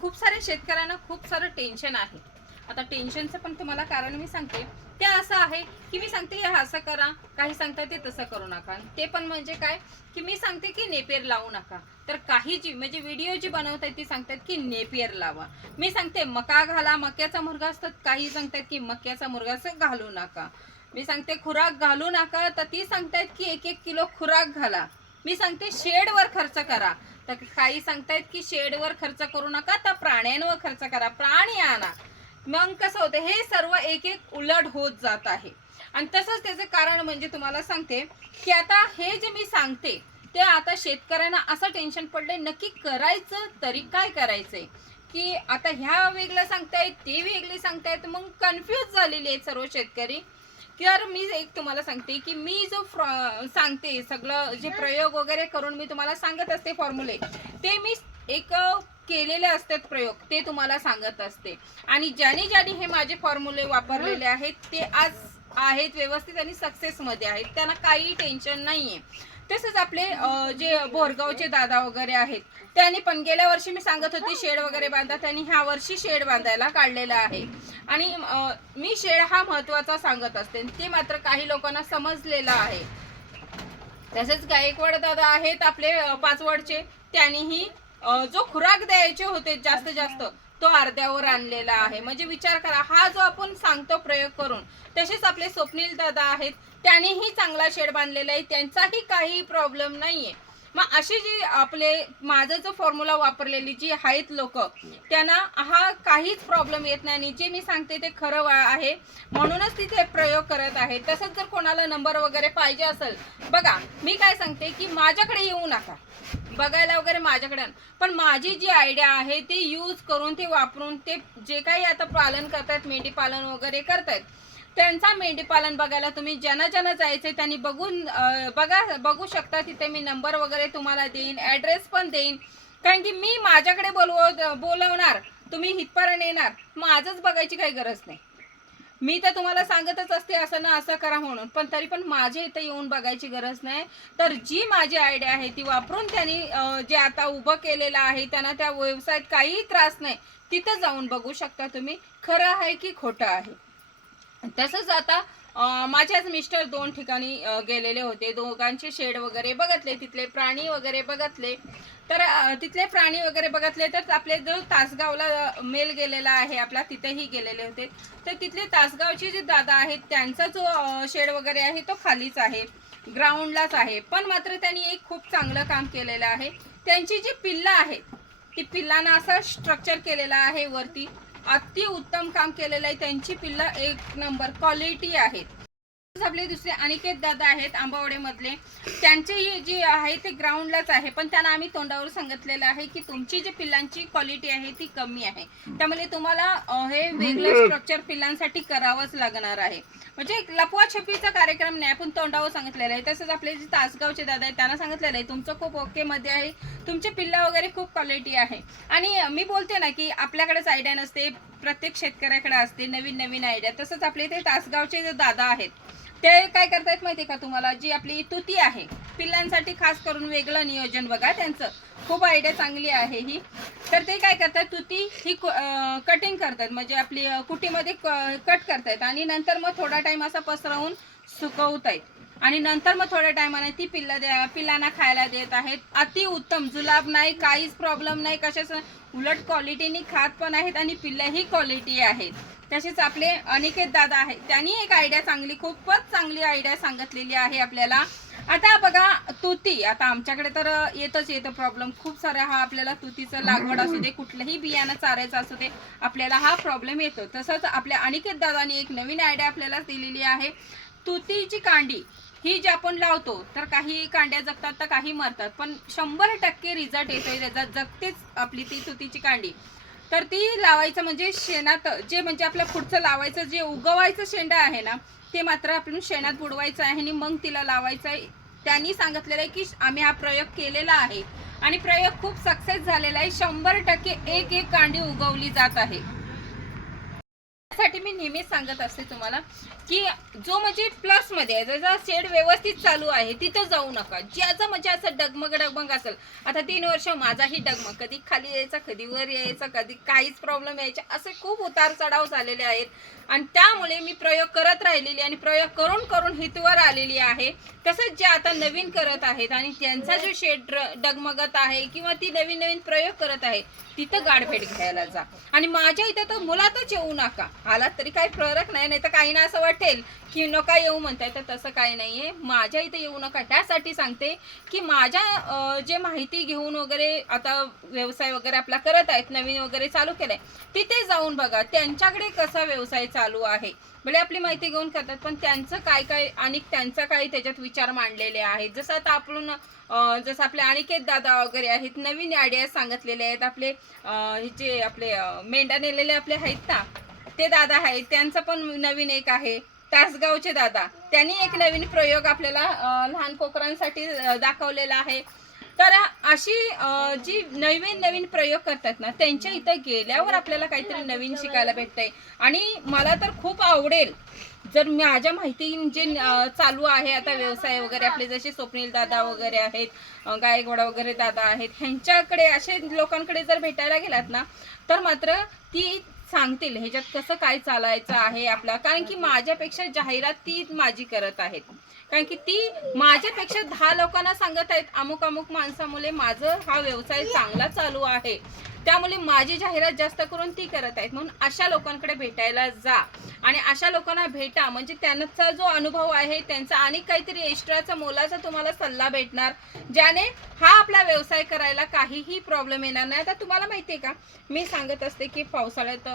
खूप साऱ्या शेतकऱ्यांना खूप सारं टेन्शन आहे. आता टेन्शनचं पण तुम्हाला कारण मी सांगते. ते असं आहे की मी सांगते हे असं करा काही सांगतात ते तसं करू नका. ते पण म्हणजे काय? की मी सांगते की नेपियर लावू नका. तर काही जी म्हणजे व्हिडिओ जी बनवतात ती सांगतात की नेपियर लावा. मी सांगते मका घाला मक्याचा मुर्गा असतात काही सांगतात की मक्याचा मुर्गा असं घालू नका. मी सांगते खुराक घालू नका तर ती सांगतायत की एक एक किलो खुराक घाला. मी सांगते शेडवर खर्च करा. तर काही सांगतायत की शेडवर खर्च करू नका तर प्राण्यांवर खर्च करा. प्राणी आणा. मग कसं होतं हे सर्व एक एक उलट होत जात आहे. आणि तसंच त्याचं कारण म्हणजे तुम्हाला सांगते की आता हे जे मी सांगते ते आता शेतकऱ्यांना असं टेन्शन पडलंय नक्की करायचं तरी काय करायचंय? की आता ह्या वेगळं सांगतायत ते वेगळे सांगतायत मग कन्फ्यूज झालेले आहेत सर्व शेतकरी. तर मी एक तुम्हाला सांगते की मी जो सांगते सगळं जे प्रयोग वगैरे करून मी तुम्हाला सांगत असते फॉर्म्युले ते मी एक केलेले असतात प्रयोग ते तुम्हाला सांगत असते. आणि ज्याने ज्याने हे माझे फॉर्म्युले वापरलेले आहेत ते आज आहेत व्यवस्थित आणि सक्सेसमध्ये आहेत. त्यांना काही टेन्शन नाहीये. तसंच आपले जे बोरगावचे दादा वगैरे आहेत त्यांनी पण गेल्या वर्षी मी सांगत होती शेड वगैरे बांधा त्यांनी ह्या वर्षी शेड बांधायला काढलेला आहे. आणि मी शेड हा महत्त्वाचा सांगत असते ते मात्र काही लोकांना समजलेलं आहे. तसेच गायकवाड दादा आहेत आपले पाचवडचे त्यांनीही जो खुराक द्यायचे होते जास्त जास्त तो अर्ध्यावर आणलेला आहे. म्हणजे विचार करा हा जो आपण सांगतो प्रयोग करून तसेच आपले स्वप्नील दादा आहेत त्यांनीही चांगला शेड बांधलेला आहे त्यांचाही काही प्रॉब्लेम नाहीये. मग अशी जी आपले माझं जो फॉर्म्युला वापरलेली जी आहेत लोक त्यांना हा काहीच प्रॉब्लेम येत नाही आणि जे मी सांगते ते खरं वा- आहे. म्हणूनच तिथे प्रयोग करत आहे. तसंच जर कोणाला नंबर वगैरे पाहिजे असेल बघा मी काय सांगते की माझ्याकडे येऊ नका. बघायला वगैरे माझ्याकडे पण माझी जी आयडिया आहे ती यूज करून ते वापरून ते जे काही आता पालन करतायत मेंढी पालन वगैरे करतायत त्यांचा मेंढी पालन बघायला तुम्ही ज्यांना ज्यांना आहे त्यांनी बघून बघा बघू शकता तिथे मी नंबर वगैरे तुम्हाला देईन ऍड्रेस पण देईन. कारण की मी माझ्याकडे बोलव बोलवणार तुम्ही हितपर्यंत येणार माझंच बघायची काही गरज नाही. मी तर तुम्हाला सांगतच असते असं ना असं करा म्हणून. पण तरी पण माझ्या इथं येऊन बघायची गरज नाही. तर जी माझी आयडिया आहे ती वापरून त्यांनी जे आता उभं केलेलं आहे त्यांना त्या व्यवसायात काहीही त्रास नाही तिथं जाऊन बघू शकता तुम्ही. खरं आहे की खोटं आहे? तसंच आता माझ्याच मिस्टर दोन ठिकाणी गेलेले होते. दोघांचे शेड वगैरे बघतले तिथले प्राणी वगैरे बघतले. तर तिथले प्राणी वगैरे बघितले तर आपले जो तासगावला मेल गेलेला आहे आपला तिथेही गेलेले होते. तर तिथले तासगावचे जे दादा आहेत त्यांचा जो शेड वगैरे आहे तो खालीच आहे ग्राउंडलाच आहे. पण मात्र त्यांनी एक खूप चांगलं काम केलेलं आहे. त्यांची जी पिल्लं आहेत ती पिल्लांना असा स्ट्रक्चर केलेला आहे वरती. अति उत्तम काम केलेलं आहे. त्यांची पिल्लं एक नंबर क्वालिटी आहेत. आपले दुसरे अनिकेत दादा आहेत आंबावडे मधले त्यांचेही जे आहे ते ग्राउंडलाच आहे. पण त्यांना आम्ही तोंडावर सांगितलेलं आहे की तुमची जी पिल्लांची क्वालिटी आहे ती कमी आहे. त्यामुळे तुम्हाला हे वेगळं स्ट्रक्चर पिल्लांसाठी करावंच लागणार आहे. म्हणजे लपवा छपीचा कार्यक्रम नाही आपण तोंडावर सांगितलेलं आहे. तसंच आपले जे तासगावचे दादा आहेत त्यांना सांगितलेलं आहे तुमचं खूप ओके मध्ये आहे. तुमचे पिल्ला वगैरे खूप क्वालिटी आहे. आणि मी बोलते ना की आपल्याकडेच आयडिया नसते. प्रत्येक शेतकऱ्याकडे असते नवीन नवीन आयडिया तसंच आपले इथे तासगावचे जे दादा आहेत ते काय करतायत माहिती का तुम्हाला? जी आपली तुती आहे पिल्लांसाठी खास करून वेगळं नियोजन बघा त्यांचं. खूप आयडिया चांगली आहे ही. तर ते काय करतात तुती ही कटिंग करतात म्हणजे आपली कुटीमध्ये कट करतायत. आणि नंतर मग थोडा टाइम असा पसरवून सुकवतायत. आणि नंतर मग थोड्या टायमाने ती पिल्ला द्या पिल्लांना खायला देत आहेत. अति उत्तम. जुलाब नाही काहीच प्रॉब्लेम नाही. कशाच? उलट क्वालिटीनी खात पण आहेत आणि पिल्लंही क्वालिटी आहेत. तसेच आपले अनिकेत दादा आहेत. त्यांनी एक आयडिया चांगली खूपच चांगली आयडिया सांगितलेली आहे आपल्याला. आता बघा तुती. आता आमच्याकडे तर येतच येतं प्रॉब्लेम खूप साऱ्या हा आपल्याला तुतीचं लागवड असू दे कुठलंही बियाणं चारायचं असू दे आपल्याला हा प्रॉब्लेम येतो. तसंच आपल्या अनिकेत दादानी एक नवीन आयडिया आपल्याला दिलेली आहे. तुतीची कांडी. ही जी आपण लावतो तर काही कांड्या जगतात तर काही मरतात. पण शंभर टक्के रिझल्ट येतोय त्याचा. जगतेच आपली ती तुतीची कांडी. तर ती लावायचं म्हणजे शेणात जे म्हणजे आपलं पुढचं लावायचं जे उगवायचं शेंडा आहे ना ते मात्र आपण शेणात बुडवायचं आहे आणि मग तिला लावायचं आहे त्यांनी सांगितलेलं आहे की आम्ही हा प्रयोग केलेला आहे. आणि प्रयोग खूप सक्सेस झालेला आहे. शंभर टक्के एक एक कांडी उगवली जात आहे. मी नेहमीच सांगत असते तुम्हाला की जो म्हणजे प्लसमध्ये आहे ज्याचा शेड व्यवस्थित चालू आहे तिथं जाऊ नका. ज्याचं म्हणजे असं डगमग डगमग असेल. आता तीन वर्ष माझाही डगमग. कधी खाली यायचा कधी वर यायचा कधी काहीच प्रॉब्लेम यायचा. असे खूप उतार चढाव झालेले आहेत. आणि त्यामुळे मी प्रयोग करत राहिलेली आणि प्रयोग करून करून हितवर आलेली आहे. तसंच जे आता नवीन करत आहेत आणि त्यांचा जो शेड डगमगत आहे किंवा ती नवीन नवीन प्रयोग करत आहे तिथं गाडभेट घ्यायला जा. आणि माझ्या इथं तर मुलातच येऊ नका. आला तरी काही फरक नाही नाही तर काही ना असं वाटेल की नका येऊ म्हणताय तर तसं काही नाही आहे माझ्या इथे येऊ नका. त्यासाठी सांगते की माझ्या जे माहिती घेऊन वगैरे आता व्यवसाय वगैरे आपला करत आहेत नवीन वगैरे चालू केलाय तिथे जाऊन बघा त्यांच्याकडे कसा व्यवसाय चालू आहे. म्हणजे आपली माहिती घेऊन करतात पण त्यांचं काय काय आणि त्यांचा काय त्याच्यात विचार मांडलेले आहेत. जसं आता आपण जसं आपले अनिकेत दादा वगैरे आहेत नवीन आयडिया सांगितलेले आहेत. आपले हे जे आपले मेंढा नेलेले आपले आहेत ना ते दादा आहेत त्यांचं पण नवीन एक आहे तासगावचे दादा. त्यांनी एक नवीन प्रयोग आपल्याला लहान कोकरांसाठी दाखवलेला आहे. तर अशी जी नवीन नवीन प्रयोग करतात ना त्यांच्या इथं गेल्यावर आपल्याला काहीतरी नवीन शिकायला भेटतंय. आणि मला तर खूप आवडेल. जर माझ्या माहिती जे चालू आहे आता व्यवसाय वगैरे आपले जसे स्वप्नील दादा वगैरे आहेत गायकवाडा वगैरे दादा आहेत ह्यांच्याकडे असे लोकांकडे जर भेटायला गेलात ना तर मात्र ती सांगतील ह्याच्यात कसं काय चालायचं आहे आपला? कारण की माझ्यापेक्षा जाहिरात ती माझी करत आहेत. कारण की ती माझ्यापेक्षा दहा लोकांना सांगत आहेत अमुक अमुक माणसामुळे माझं हा व्यवसाय चांगला चालू आहे. त्यामुळे माझी जाहिरात जास्त करून ती करत आहेत. म्हणून अशा लोकांकडे भेटायला जा. आणि अशा लोकांना भेटा. म्हणजे त्यांचा जो अनुभव आहे त्यांचा आणि काहीतरी एक्स्ट्राचा मोलाचा तुम्हाला सल्ला भेटणार ज्याने हा आपला व्यवसाय करायला काहीही प्रॉब्लेम येणार नाही. आता तुम्हाला माहिती आहे का? मी सांगत असते की पावसाळ्यात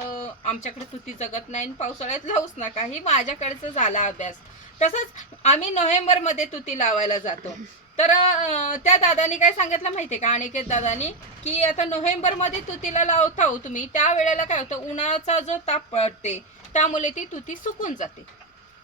आमच्याकडे तुती जगत नाही आणि पावसाळ्यात लावूच नका. ही माझ्याकडचं झाला अभ्यास. तसंच आम्ही नोव्हेंबरमध्ये तुती लावायला जातो. तर त्या दादानी काय सांगितलं माहितीये का अनिकेत दादानी? की आता नोव्हेंबरमध्ये तुतीला लावता हो तुम्ही त्या वेळेला काय होतं उन्हाचा जो ताप पडते त्यामुळे ती तुती सुकून जाते.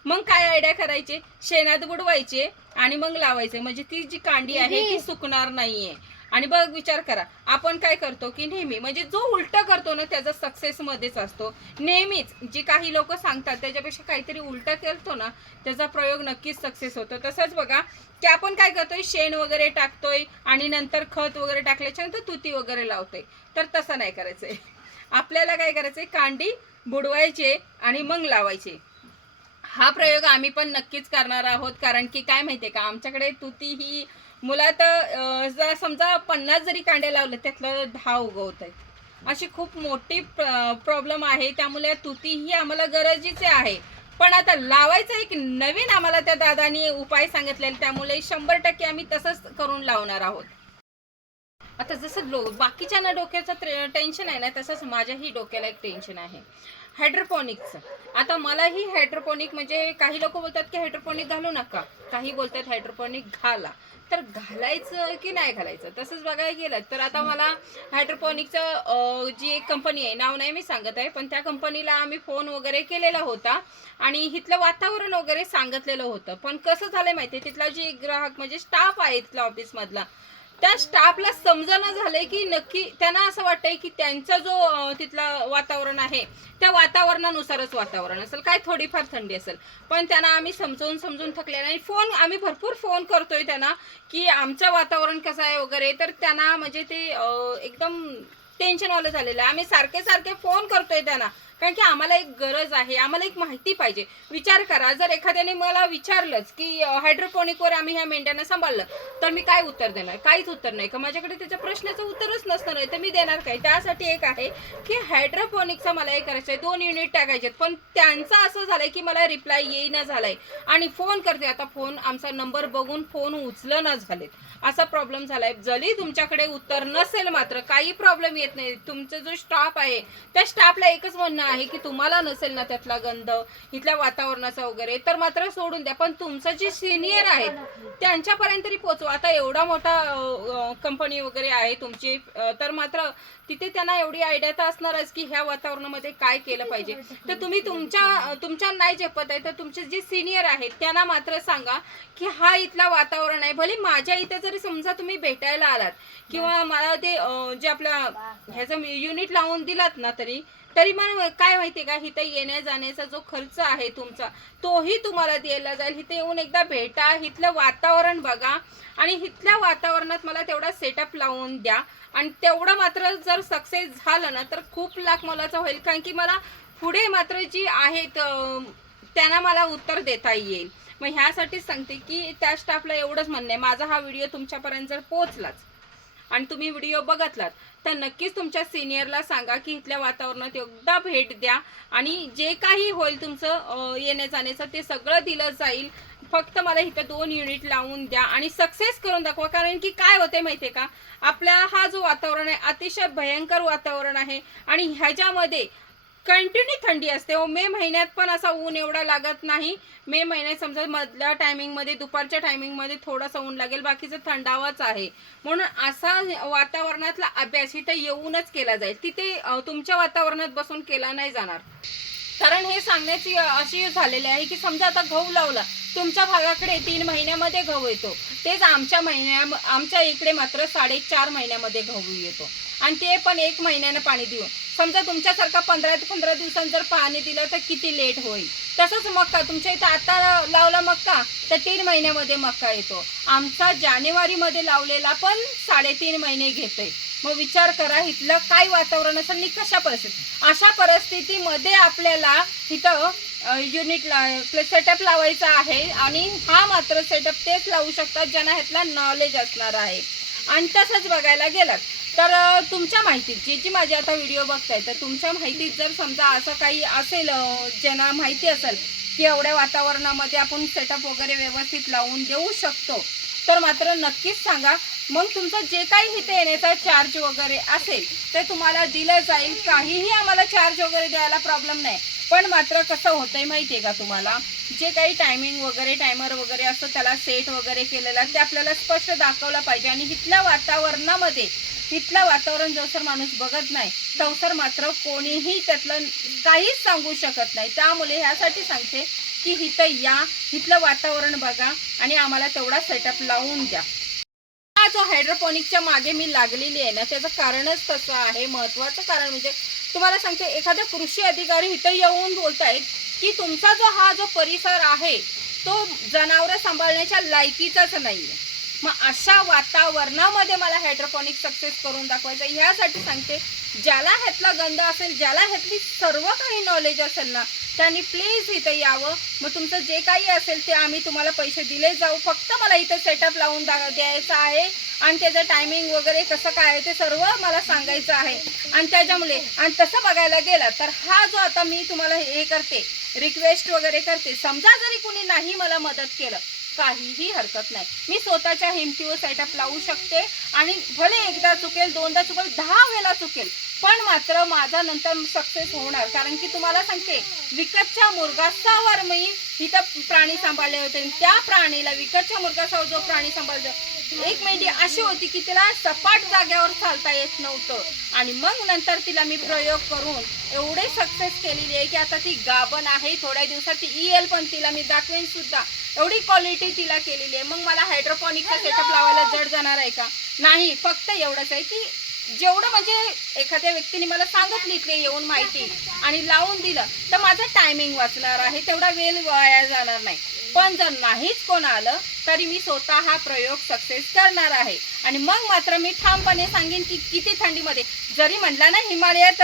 मग काय आयडिया करायचे? शेणात बुडवायचे आणि मग लावायचे. म्हणजे ती जी कांडी आहे ती सुकणार नाहीये. आणि बघ विचार करा. आपण काय करतो की नेहमी म्हणजे जो उलट करतो ना त्याचा सक्सेस मध्येच असतो. नेहमीच जे काही लोक सांगतात त्याच्यापेक्षा काहीतरी उलट करतो ना त्याचा प्रयोग नक्कीच सक्सेस होतो. तसंच बघा की आपण काय करतोय? शेण वगैरे टाकतोय आणि नंतर खत वगैरे टाकल्याच्या नंतर तुती वगैरे लावतोय. तर तसं नाही करायचंय. आपल्याला काय करायचंय? कांडी बुडवायचे आणि मग लावायचे. हा प्रयोग आम्ही पण नक्कीच करणार आहोत. कारण की काय माहितीये का? आमच्याकडे तुती ही मुलात जर समजा पन्नास जरी कांड्या लावल्या त्यातलं दहा उगवत आहेत अशी खूप मोठी प्रॉब्लेम आहे. त्यामुळे तुती ही आम्हाला गरजेची आहे. पण आता लावायचा एक नवीन आम्हाला त्या दादानी उपाय सांगितलेला त्यामुळे शंभर टक्के आम्ही तसंच करून लावणार आहोत. आता जसं लो बाकीच्या ना डोक्याचं टेन्शन आहे ना तसंच माझ्याही डोक्याला एक टेन्शन आहे. हायड्रोपॉनिकचं आता मलाही हायड्रोपॉनिक म्हणजे काही लोक बोलतात की हायड्रोपॉनिक घालू नका. काही बोलतात हायड्रोपॉनिक घाला. तर घालायचं की नाही घालायचं? तसंच बघायला गेलं तर आता मला हायड्रोपॉनिकचं जी एक कंपनी आहे नाव नाही मी सांगत आहे पण त्या कंपनीला आम्ही फोन वगैरे केलेला होता आणि इथलं वातावरण वगैरे सांगितलेलं होतं. पण कसं झालं माहिती आहे तिथला जे ग्राहक म्हणजे स्टाफ आहे तिथला ऑफिसमधला त्या स्टाफला समजणं झालंय की नक्की त्यांना असं वाटतंय की त्यांचा जो तिथला वातावरण आहे त्या वातावरणानुसारच वातावरण असेल. काय थोडीफार थंडी असेल. पण त्यांना आम्ही समजून समजून थकले नाही फोन आम्ही भरपूर फोन करतोय त्यांना की आमचं वातावरण कसं आहे वगैरे. तर त्यांना म्हणजे ते एकदम टेन्शनवालं झालेलं आहे. आम्ही सारखे सारखे फोन करतोय त्यांना. कारण की आम्हाला एक गरज आहे आम्हाला एक माहिती पाहिजे. विचार करा. जर एखाद्याने मला विचारलंच की हायड्रोपोनिकवर आम्ही ह्या मेंढ्यांना सांभाळलं तर मी काय उत्तर देणार? काहीच उत्तर नाही. का माझ्याकडे त्याच्या प्रश्नाचं उत्तरच नसणार आहे तर मी देणार काय? त्यासाठी एक आहे की हायड्रोपोनिकचं मला हे करायचं आहे. दोन युनिट टाकायचे आहेत. पण त्यांचं असं झालंय की मला रिप्लाय येईना झालाय. आणि फोन करते. आता फोन आमचा नंबर बघून फोन उचलना झालेत. असा प्रॉब्लेम झालाय. जरी तुमच्याकडे उत्तर नसेल मात्र काही प्रॉब्लेम येत नाही. तुमचा जो स्टाफ आहे त्या स्टाफला एकच म्हणणं आहे की तुम्हाला नसेल ना त्यातला गंध इथल्या वातावरणाचा वगैरे तर मात्र सोडून द्या. पण तुमचं जे सिनियर आहेत त्यांच्यापर्यंत तरी पोचवा आता एवढा मोठा कंपनी वगैरे आहे तुमची तर मात्र तिथे त्यांना एवढी आयडिया तर असणारच की ह्या वातावरणामध्ये काय केलं पाहिजे. तर तुम्ही तुमच्या तुमच्या नाही झेपत आहे तर तुमचे जे सिनियर आहेत त्यांना मात्र सांगा की हा इथला वातावरण आहे. भले माझ्या इथे जरी समजा तुम्ही भेटायला आलात किंवा मला ते जे आपल्या ह्याचं युनिट लावून दिलात ना तरी तरी मग काय माहितीये का? इथं येण्या जाण्याचा जो खर्च आहे तुमचा तोही तुम्हाला द्यायला जाईल. इथे येऊन एकदा भेटा इथलं वातावरण बघा आणि इथल्या वातावरणात मला तेवढा सेटअप लावून द्या. आणि तेवढं मात्र जर सक्सेस झालं ना तर खूप लाख मोलाचा होईल. कारण की मला पुढे मात्र जी आहेत त्यांना मला उत्तर देता येईल. मग ह्यासाठीच सांगते की त्या स्टाफला एवढंच म्हणणं आहे. माझा हा व्हिडिओ तुमच्यापर्यंत जर पोचलाच आणि तुम्ही व्हिडिओ बघतलात तर नक्कीच तुमच्या सिनियरला सांगा की इथल्या वातावरणात एकदा भेट द्या आणि जे काही होईल तुमचं येण्या जाण्याचं ते सगळं दिलं जाईल. फक्त मला इथं दोन युनिट लावून द्या आणि सक्सेस करून दाखवा. कारण की काय होते माहिती आहे का? आपल्या हा जो वातावरण आहे अतिशय भयंकर वातावरण आहे आणि ह्याच्यामध्ये कंटिन्यू थंडी असते. हो मे महिन्यात पण असा ऊन एवढा लागत नाही. मे महिन्यात समजा मधल्या टायमिंगमध्ये दुपारच्या टायमिंगमध्ये थोडासा ऊन लागेल. बाकीचं थंडावाच आहे. म्हणून असा वातावरणातला अभ्यास इथं येऊनच केला जाईल. तिथे तुमच्या वातावरणात बसून केला नाही जाणार. कारण हे सांगण्याची अशी झालेली आहे की समजा आता गहू लावला तुमच्या भागाकडे तीन महिन्यामध्ये गहू येतो. तेच आमच्या महिन्या आमच्या इकडे मात्र साडेचार महिन्यामध्ये गहू येतो. आणि ते पण एक महिन्यानं पाणी देऊन. समजा तुमच्यासारखा पंधरा ते पंधरा दिवसांनी जर पाणी दिलं तर किती लेट होईल? तसंच मक्का तुमच्या इथं आता लावला मक्का तर तीन महिन्यामध्ये मक्का येतो. आमचा जानेवारीमध्ये लावलेला पण साडेतीन महिने घेतोय. मग विचार करा इथलं काय वातावरण असेल आणि कशा परिस्थिती? अशा परिस्थितीमध्ये आपल्याला इथं युनिट ला सेटअप लावायचा आहे आणि हा मात्र सेटअप तेच लावू शकतात ज्यांना ह्यातला नॉलेज असणार आहे. आणि तसंच बघायला गेलात तर तुमच्या माहितीत जे जी माझी आता व्हिडिओ बघताय तर तुमच्या माहितीत जर समजा असं काही असेल ज्यांना माहिती असेल की एवढ्या वातावरणामध्ये आपण सेटअप वगैरे व्यवस्थित लावून देऊ शकतो तर मात्र नक्कीच सांगा. मग तुमचं जे काही इथे येण्याचा चार्ज वगैरे असेल ते तुम्हाला दिलं जाईल. काहीही आम्हाला चार्ज वगैरे द्यायला प्रॉब्लेम नाही. पण मात्र कसं होतंय माहितीये का तुम्हाला? जे काही टायमिंग वगैरे टायमर वगैरे असतं त्याला सेट वगैरे केलेला ते आपल्याला स्पष्ट दाखवलं पाहिजे. आणि इथल्या वातावरणामध्ये इथलं वातावरण जवसर माणूस बघत नाही तवसर मात्र कोणीही त्यातलं काहीच सांगू शकत नाही. त्यामुळे ह्यासाठी सांगते की इथं या इथलं वातावरण बघा आणि आम्हाला तेवढा सेटअप लावून द्या. हा जो हायड्रोपॉनिकच्या मागे मी लागलेली आहे ना त्याचं कारणच तसं आहे. महत्वाचं कारण म्हणजे तुम्हाला सांगते एखादा कृषी अधिकारी इथं येऊन बोलतायत की तुमचा जो हा जो परिसर आहे तो जनावरं सांभाळण्याच्या लायकीचाच नाही आहे मग अशा वातावरणामध्ये मला हायड्रोपॉनिक सक्सेस करून दाखवायचं आहे. ह्यासाठी सांगते ज्याला ह्यातला गंध असेल ज्याला ह्यातली सर्व काही नॉलेज असेल ना त्यांनी प्लीज इथं यावं. मग तुमचं जे काही असेल ते आम्ही तुम्हाला पैसे दिले जाऊ. फक्त मला इथं सेटअप लावून दा द्यायचं आहे. आणि त्याचं टायमिंग वगैरे कसं काय आहे ते सर्व मला सांगायचं आहे. आणि त्याच्यामुळे आणि तसं बघायला गेलं तर हा जो आता मी तुम्हाला हे करते रिक्वेस्ट वगैरे करते समजा जरी कुणी नाही मला मदत केलं काहीही हरकत नाही. मी स्वतःच्या हिमतीवर सेटअप लावू शकते आणि भले एकदा चुकेल दोनदा चुकेल दहा वेळा चुकेल पण मात्र माझा नंतर सक्सेस होणार. कारण की तुम्हाला सांगते विकतच्या मुरगासावर मी इथं प्राणी सांभाळले होते त्या प्राणीला विकतच्या मुरगासावर जो प्राणी सांभाळतो एक मेंढी अशी होती की तिला सपाट जाग्यावर चालता येत नव्हतं. आणि मग नंतर तिला मी प्रयोग करून एवढे सक्सेस केलेली आहे की आता ती गाभण आहे. थोड्या दिवसात ती येईल पण तिला मी दाखवेन सुद्धा. एवढी क्वालिटी तिला केलेली आहे. मग मला हायड्रोपॉनिकचा सेटअप लावायला जड जाणार आहे का? नाही फक्त एवढंच आहे की जेवढं म्हणजे एखाद्या व्यक्तीने मला सांगितली इकडे येऊन माहिती आणि लावून दिलं तर माझं टायमिंग वाचणार आहे. तेवढा वेळ वाया जाणार नाही. पण जर नाहीच कोण आलं तरी मी स्वतः हा प्रयोग सक्सेस करणार आहे. आणि मग मात्र मी ठामपणे सांगेन की किती थंडीमध्ये. जरी म्हणला ना हिमालयात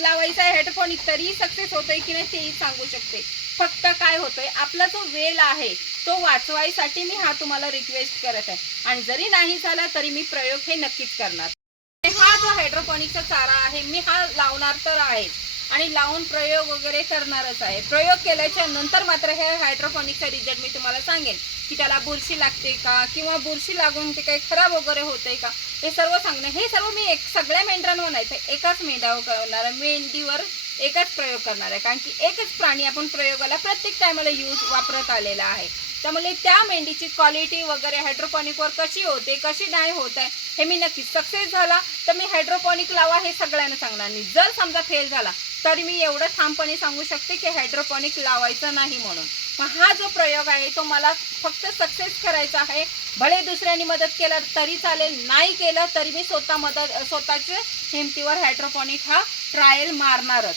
लावायचा आहे हेडफोनिक तरी सक्सेस होतोय की नाही तेही सांगू शकते. फक्त काय होतंय आपला जो वेल आहे तो वाचवायसाठी मी हा तुम्हाला रिक्वेस्ट करत आहे. आणि जरी नाही झाला तरी मी प्रयोग हे नक्कीच करणार. हा जो हायड्रोपॉनिकचा चारा आहे मी हा लावणार तर आहे. आणि लावून प्रयोग वगैरे करणारच आहे. प्रयोग केल्याच्यानंतर मात्र हे हायड्रोपॉनिकचा रिझल्ट मी तुम्हाला सांगेन. की त्याला बुरशी लागते का किंवा बुरशी लागून ते काही खराब वगैरे होते का हे सर्व सांगणं. हे सर्व मी एक सगळ्या मेंढरांवर नाही तर एकाच मेंढ्यावर करणार. मेंढीवर एकच प्रयोग करणार आहे. कारण की एकच प्राणी आपण प्रयोगाला प्रत्येक टायमाला यूज वापरत आलेला आहे. त्यामुळे त्या मेंढीची क्वालिटी वगैरे हायड्रोपॉनिकवर कशी होते कशी नाही होत आहे हे मी नक्कीच सक्सेस झाला. तर मी हायड्रोपॉनिक लावा हे सगळ्यांना सांगणार नाही. जर समजा फेल झाला तरी मी एवढं ठामपणे सांगू शकते की हायड्रोपॉनिक लावायचं नाही म्हणून. मग हा जो प्रयोग आहे तो मला फक्त सक्सेस करायचा आहे. भले दुसऱ्यांनी मदत केलं तरी चालेल. नाही केलं तरी मी स्वतः मदत स्वतःच्या हिमतीवर हायड्रोपॉनिक हा ट्रायल मारणारच.